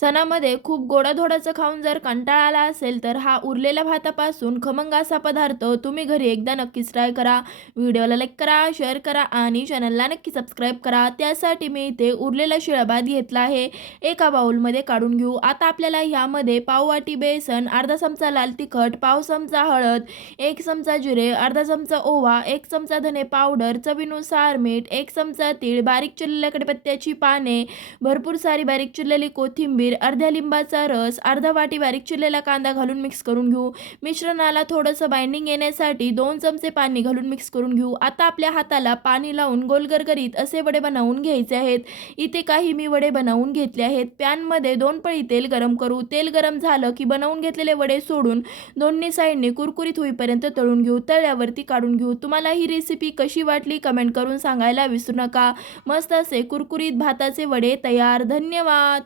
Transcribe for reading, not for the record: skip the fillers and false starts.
सणामध्ये खूप गोडाधोडाचं खाऊन जर कंटाळा आला असेल तर हा उरलेल्या भातापासून खमंग असा पदार्थ तुम्ही घरी एकदा नक्कीच ट्राय करा. व्हिडिओला लाईक करा, शेअर करा आणि चॅनलला नक्की सबस्क्राईब करा. त्यासाठी मी इथे उरलेला शिळा भात घेतला आहे. एका बाउलमध्ये काढून घेऊ. आता आपल्याला ह्यामध्ये पाववाटी बेसन, अर्धा चमचा लाल तिखट, पाव चमचा हळद, 1 चमचा जिरे, अर्धा चमचा ओवा, 1 चमचा धने पावडर, चवीनुसार मीठ, 1 चमचा तीळ, बारीक चिरलेल्या कढीपत्त्याची पाने, भरपूर सारी बारीक चिरलेली कोथिंबीर, अर्ध्या लिंबाचा रस, अर्धा वाटी बारीक चिरलेला कांदा घालून मिक्स करून घेऊ. मिश्रणाला थोडंसं बाइंडिंग येण्यासाठी 2 चमचे पाणी घालून मिक्स करून घेऊ. आता आपल्या हाताला पाणी लावून गोल गरगरीत असे वडे बनवून घ्यायचे आहेत. इथे काही मी वडे बनवून घेतले आहेत. पॅनमध्ये 2 पळी तेल गरम करू. तेल गरम झालं की बनवून घेतलेले वडे सोडून दोन्ही साईडने कुरकुरीत होईपर्यंत तळून घेऊ. तळल्यावरती काढून घेऊ. तुम्हाला ही रेसिपी कशी वाटली कमेंट करून सांगायला विसरू नका. मस्त असे कुरकुरीत भाताचे वडे तयार. धन्यवाद.